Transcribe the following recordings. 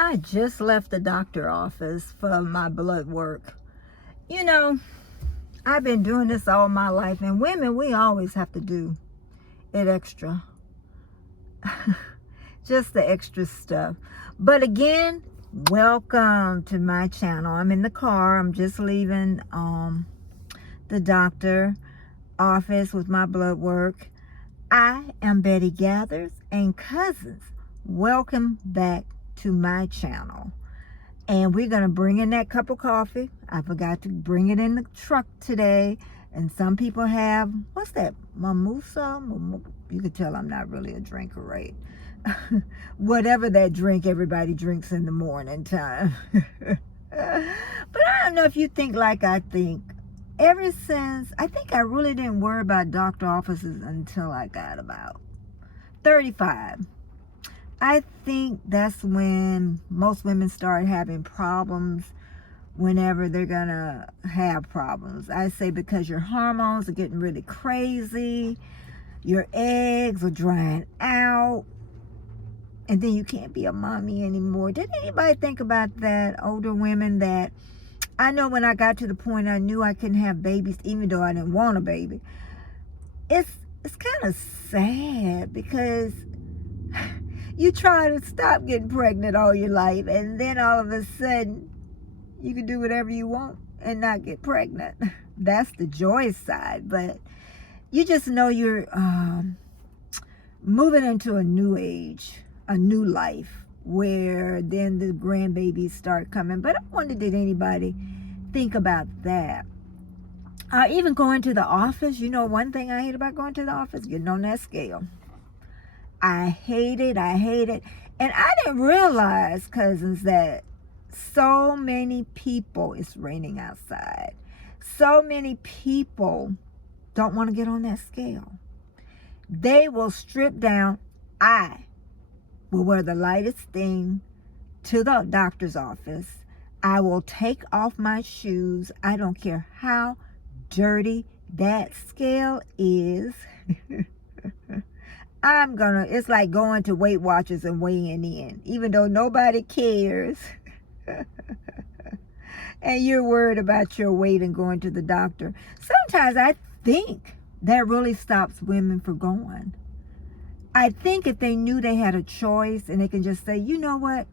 I just left the doctor office for my blood work. You know, I've been doing this all my life, and women, we always have to do it extra. Just the extra stuff. But again, welcome to my channel. I'm in the car. I'm just leaving the doctor office with my blood work. I am Betty Gathers, and cousins, welcome back to my channel. And we're going to bring in that cup of coffee. I forgot to bring it in the truck today. And some people have, what's that, mimosa? You can tell I'm not really a drinker, right? Whatever that drink everybody drinks in the morning time. But I don't know if you think like I think. Ever since, I think I really didn't worry about doctor offices until I got about 35. I think that's when most women start having problems whenever they're gonna have problems. I say because your hormones are getting really crazy, your eggs are drying out, and then you can't be a mommy anymore. Did anybody think about that? Older women that, I know when I got to the point I knew I couldn't have babies even though I didn't want a baby. It's kind of sad because you try to stop getting pregnant all your life, and then all of a sudden you can do whatever you want and not get pregnant. That's the joy side. But you just know you're moving into a new age, a new life, where then the grandbabies start coming. But I wonder, did anybody think about that? Even going to the office, you know, one thing I hate about going to the office, getting on that scale. I hate it. And I didn't realize, cousins, that so many people, it's raining outside, so many people don't want to get on that scale. They will strip down. I will wear the lightest thing to the doctor's office. I will take off my shoes. I don't care how dirty that scale is. It's like going to Weight Watchers and weighing in, even though nobody cares. And you're worried about your weight and going to the doctor. Sometimes I think that really stops women from going. I think if they knew they had a choice and they can just say, you know what,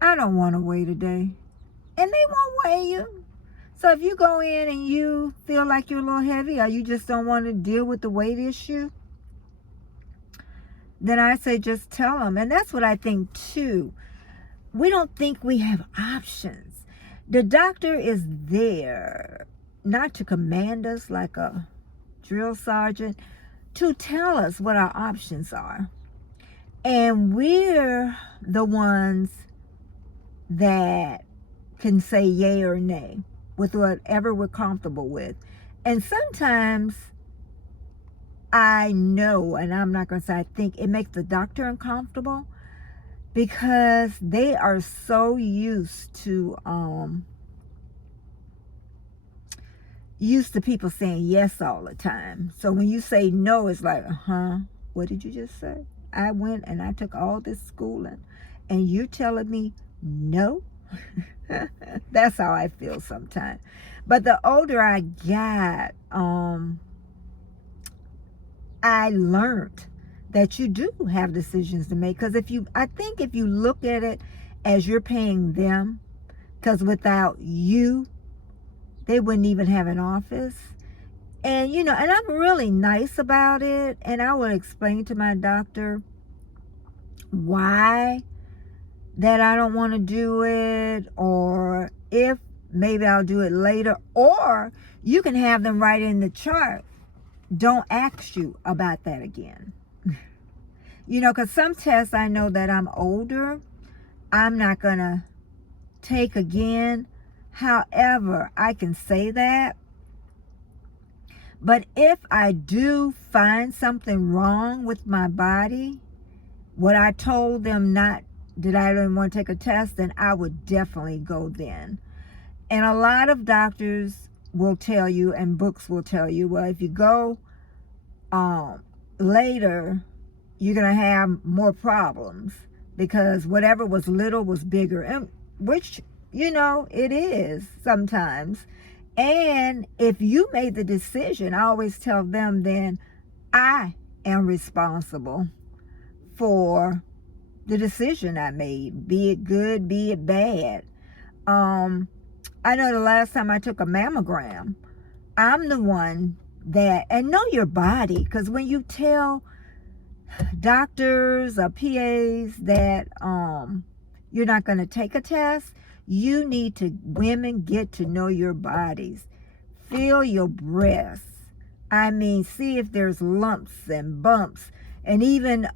I don't want to weigh today, and they won't weigh you. So if you go in and you feel like you're a little heavy, or you just don't want to deal with the weight issue, then I say just tell them. And that's what I think too. We don't think we have options. The doctor is there not to command us like a drill sergeant, to tell us what our options are. And we're the ones that can say yay or nay with whatever we're comfortable with. And sometimes I know, and I'm not going to say I think, it makes the doctor uncomfortable because they are so used to people saying yes all the time. So when you say no, it's like, what did you just say? I went and I took all this schooling, and you're telling me no? That's how I feel sometimes. But the older I got, I learned that you do have decisions to make. Because I think if you look at it as you're paying them, because without you, they wouldn't even have an office. And, you know, and I'm really nice about it. And I would explain to my doctor why that I don't want to do it, or if maybe I'll do it later. Or you can have them write in the chart, don't ask you about that again. You know, because some tests I know that I'm older, I'm not going to take again. However, I can say that. But if I do find something wrong with my body, what I told them not, that I didn't want to take a test, then I would definitely go then. And a lot of doctors will tell you, and books will tell you, well, if you go later, you're going to have more problems because whatever was little was bigger, and which, it is sometimes. And if you made the decision, I always tell them, then I am responsible for the decision I made, be it good, be it bad. I know the last time I took a mammogram, I'm the one that, and know your body, because when you tell doctors or PAs that you're not going to take a test, you need to, women, get to know your bodies. Feel your breasts. I mean, see if there's lumps and bumps, and even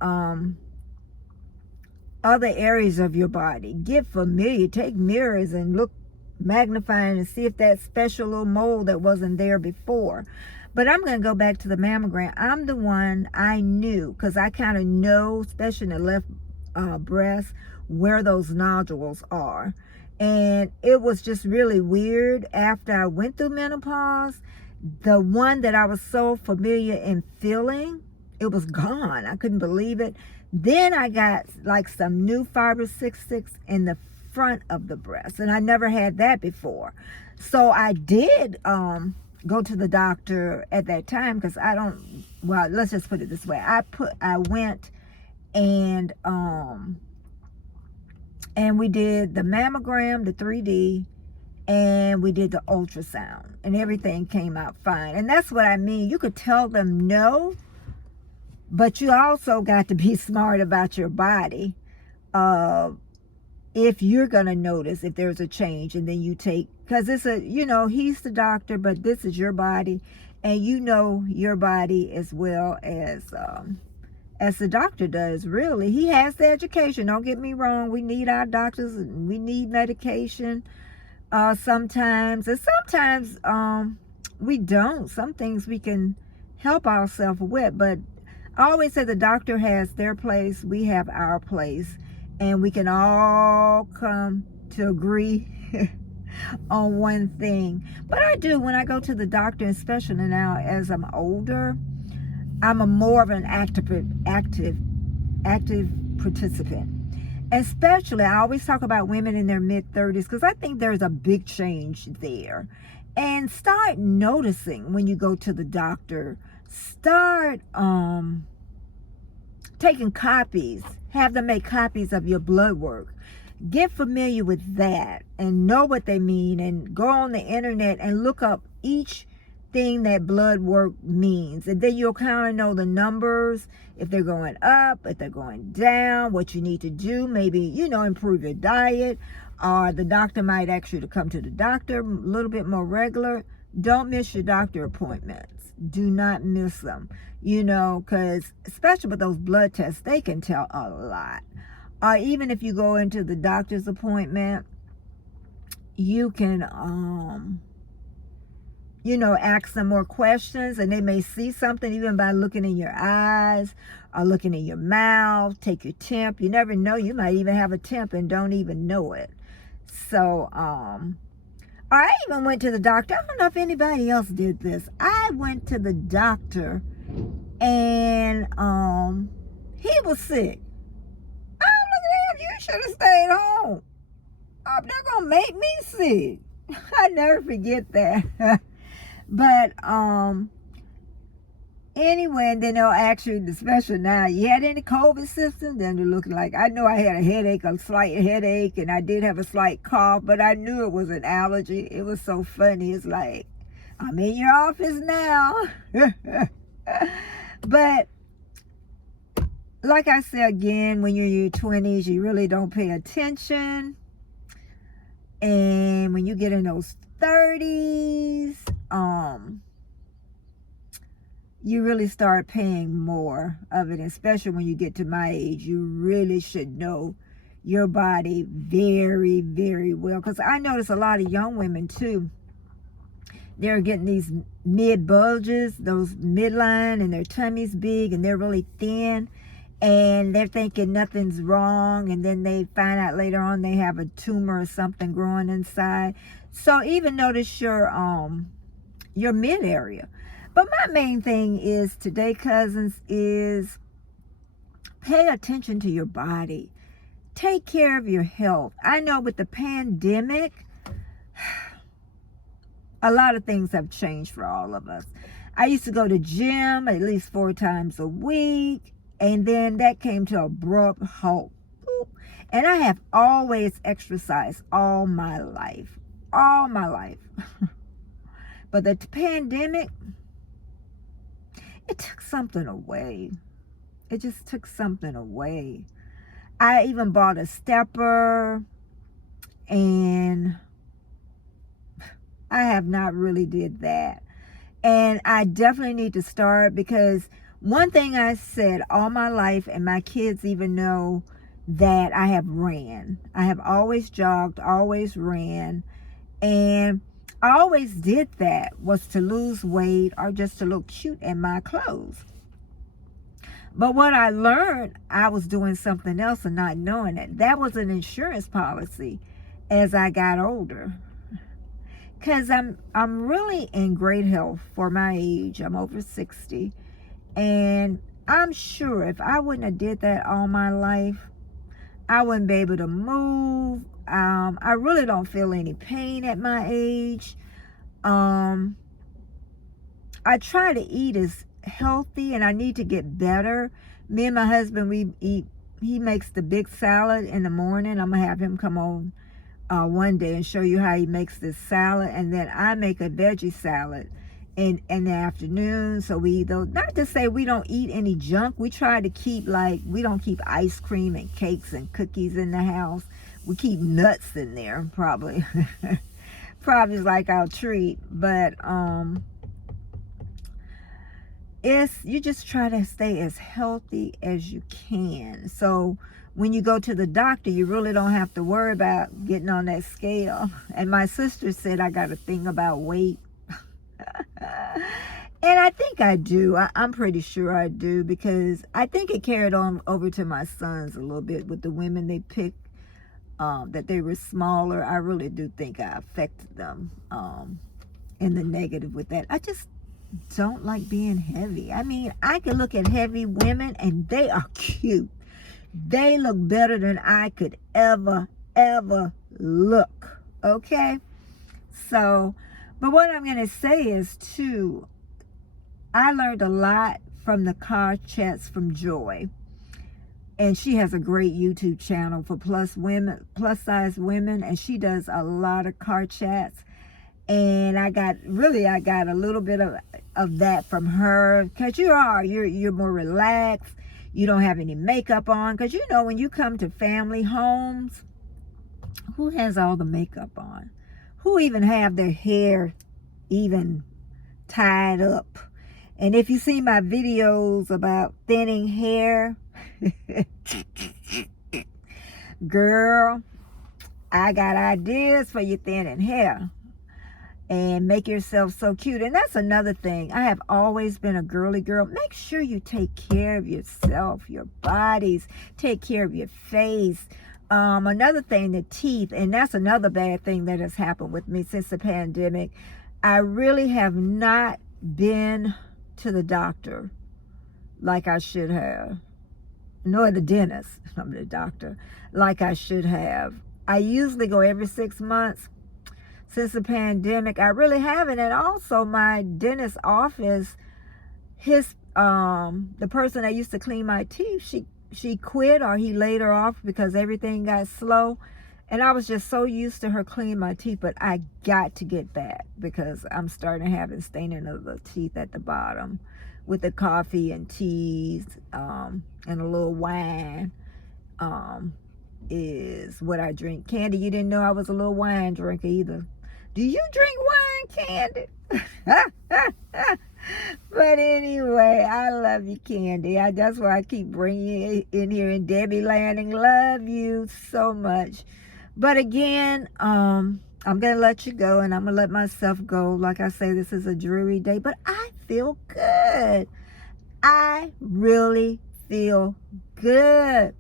other areas of your body. Get familiar. Take mirrors and look, magnifying, and see if that special little mole that wasn't there before. But I'm going to go back to the mammogram. I'm the one, I knew, because I kind of know, especially in the left breast, where those nodules are. And it was just really weird. After I went through menopause, the one that I was so familiar in feeling, it was gone. I couldn't believe it. Then I got like some new fibrous cystic in the front of the breast, and I never had that before. So I did go to the doctor at that time, because let's just put it this way. I went and we did the mammogram, the 3D, and we did the ultrasound, and everything came out fine. And that's what I mean. You could tell them no, but you also got to be smart about your body. If you're going to notice if there's a change, and then you take, because it's he's the doctor, but this is your body, and you know your body as well as the doctor does, really. He has the education, don't get me wrong. We need our doctors, and we need medication sometimes, and sometimes we don't. Some things we can help ourselves with, but I always say the doctor has their place, we have our place, and we can all come to agree on one thing. But I do, when I go to the doctor, especially now as I'm older, I'm more of an active participant. Especially, I always talk about women in their mid-30s, because I think there's a big change there. And start noticing when you go to the doctor. Start taking copies. Have them make copies of your blood work. Get familiar with that and know what they mean, and go on the internet and look up each thing that blood work means, and then you'll kind of know the numbers, if they're going up, if they're going down, what you need to do. Maybe improve your diet, or the doctor might ask you to come to the doctor a little bit more regular. Don't miss your doctor appointments. Do not miss them, because especially with those blood tests, they can tell a lot. Or even if you go into the doctor's appointment, you can ask them more questions, and they may see something even by looking in your eyes or looking in your mouth. Take your temp. You never know. You might even have a temp and don't even know it. So, I even went to the doctor. I don't know if anybody else did this. I went to the doctor, and he was sick. Oh, look at him. You should have stayed home. They're going to make me sick. I never forget that. But anyway, and then they'll ask you, especially now, you had any COVID symptoms? Then they're looking like, I know I had a headache, a slight headache, and I did have a slight cough, but I knew it was an allergy. It was so funny. It's like, I'm in your office now. But like I said again, when you're in your 20s, you really don't pay attention. And when you get in those 30s, you really start paying more of it, especially when you get to my age. You really should know your body very, very well, because I notice a lot of young women too, they're getting these mid bulges, those midline, and their tummy's big, and they're really thin, and they're thinking nothing's wrong, and then they find out later on they have a tumor or something growing inside. So even notice your mid area. But my main thing is today, cousins, is pay attention to your body. take care of your health. I know with the pandemic, a lot of things have changed for all of us. I used to go to gym at least 4 times a week, and then that came to an abrupt halt. And I have always exercised all my life. All my life. But the pandemic, it took something away. It just took something away. I even bought a stepper, and I have not really did that. And I definitely need to start, because one thing I said all my life, and my kids even know, that I have ran. I have always jogged, always ran. And I always did that, was to lose weight or just to look cute in my clothes. But what I learned, I was doing something else and not knowing it. That was an insurance policy as I got older. Because I'm really in great health for my age. I'm over 60. And I'm sure if I wouldn't have did that all my life, I wouldn't be able to move. I really don't feel any pain at my age. I try to eat as healthy, and I need to get better. Me and my husband, we eat, he makes the big salad in the morning. I'm going to have him come on one day and show you how he makes this salad. And then I make a veggie salad in the afternoon. So we, though, not to say we don't eat any junk. We try to keep, like, we don't keep ice cream and cakes and cookies in the house. We keep nuts in there, probably. Probably is like our treat. But you just try to stay as healthy as you can. So when you go to the doctor, you really don't have to worry about getting on that scale. And my sister said I got a thing about weight. And I think I do. I'm pretty sure I do, because I think it carried on over to my sons a little bit with the women they picked, that they were smaller. I really do think I affected them in the negative with that. I just don't like being heavy. I mean, I can look at heavy women and they are cute. They look better than I could ever look. Okay? So, but what I'm going to say is, too, I learned a lot from the car chats from Joy. And she has a great YouTube channel for plus size women. And she does a lot of car chats. And I got a little bit of that from her. Because you're more relaxed. You don't have any makeup on. Because, you know, when you come to family homes, who has all the makeup on? Who even have their hair even tied up? And if you see my videos about thinning hair, girl, I got ideas for you thinning hair. And make yourself so cute. And that's another thing. I have always been a girly girl. Make sure you take care of yourself, your bodies. Take care of your face. Another thing, the teeth. And that's another bad thing that has happened with me since the pandemic. I really have not been to the doctor like I should have. Nor the dentist. I'm the doctor. Like I should have. I usually go every 6 months. Since the pandemic, I really haven't. And also my dentist office, the person that used to clean my teeth, she quit, or he laid her off because everything got slow. And I was just so used to her cleaning my teeth, but I got to get back because I'm starting having staining of the teeth at the bottom with the coffee and teas and a little wine is what I drink. Candy, you didn't know I was a little wine drinker either. Do you drink wine, Candy? But anyway, I love you, Candy. That's why I keep bringing you in here. And Debbie Landing, love you so much. But again, I'm going to let you go, and I'm going to let myself go. Like I say, this is a dreary day, but I feel good. I really feel good.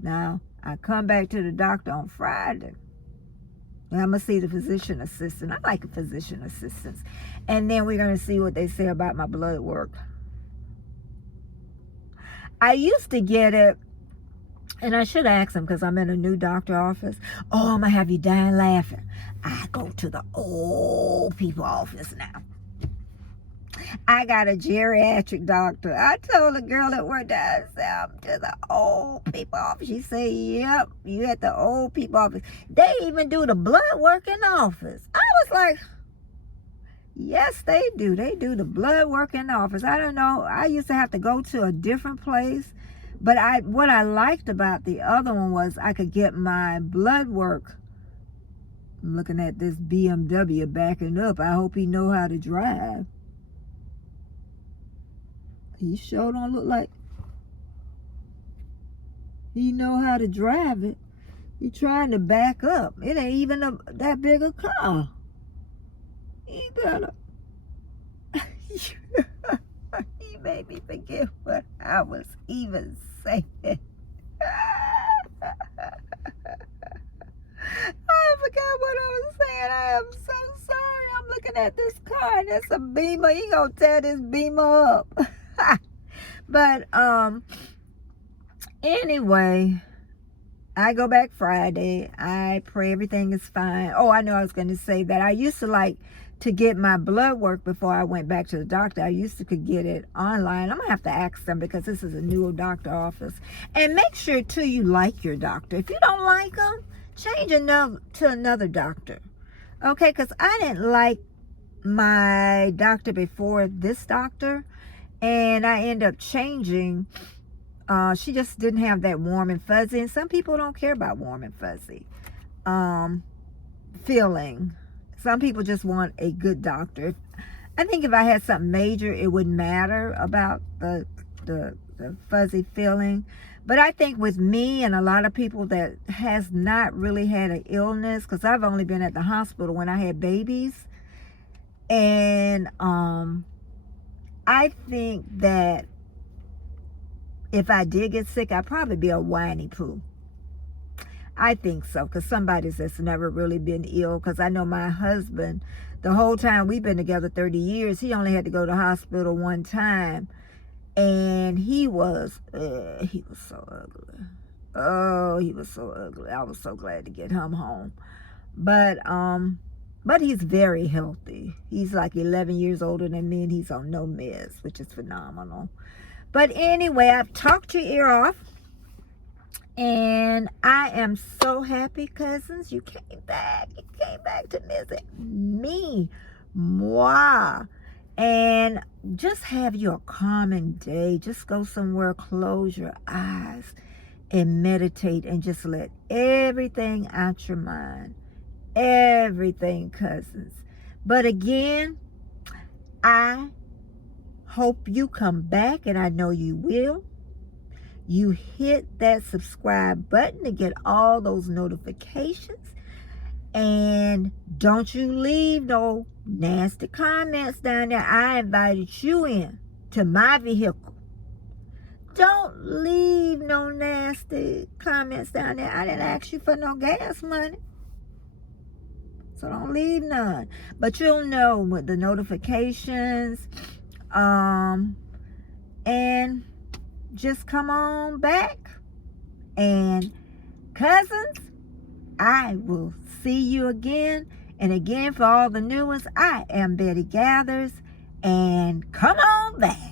Now, I come back to the doctor on Friday. And I'm going to see the physician assistant. I like physician assistants. And then we're going to see what they say about my blood work. I used to get it And I should ask him because I'm in a new doctor office. Oh, I'm going to have you dying laughing. I go to the old people office now. I got a geriatric doctor. I told a girl that worked there, I said, I'm to the old people office. She said, yep, you at the old people office. They even do the blood work in the office. I was like, yes, they do. They do the blood work in the office. I don't know. I used to have to go to a different place. But what I liked about the other one was I could get my blood work. I'm looking at this BMW backing up. I hope he know how to drive. He sure don't look like he know how to drive it. He trying to back up. It ain't even that big a car. He better. He made me forget what I was even saying. I forgot what I was saying. I am so sorry. I'm looking at this car and it's a Beamer. He gonna tear this Beamer up. But anyway, I go back Friday. I pray everything is fine. Oh, I know I was going to say that I used to like to get my blood work before I went back to the doctor. I used to could get it online. I'm going to have to ask them because this is a new doctor office. And make sure, too, you like your doctor. If you don't like them, change to another doctor. Okay, because I didn't like my doctor before this doctor. And I end up changing. She just didn't have that warm and fuzzy. And some people don't care about warm and fuzzy feeling. Some people just want a good doctor. I think if I had something major, it wouldn't matter about the fuzzy feeling. But I think with me and a lot of people that has not really had an illness, because I've only been at the hospital when I had babies. And I think that if I did get sick, I'd probably be a whiny poo. I think so, because somebody's that's never really been ill. Because I know my husband, the whole time we've been together 30 years, he only had to go to the hospital one time. And he was so ugly. Oh, he was so ugly. I was so glad to get him home. But he's very healthy. He's like 11 years older than me, and he's on no meds, which is phenomenal. But anyway, I've talked your ear off, and I am so happy, cousins. You came back. You came back to visit me. Moi. And just have your calming day. Just go somewhere, close your eyes, and meditate, and just let everything out your mind. Everything, cousins. But again, I hope you come back, and I know you will. You hit that subscribe button to get all those notifications. And don't you leave no nasty comments down there. I invited you in to my vehicle. Don't leave no nasty comments down there. I didn't ask you for no gas money. So don't leave none. But you'll know with the notifications. And just come on back. And cousins, I will see you again. And again, for all the new ones, I am Betty Gathers. And come on back.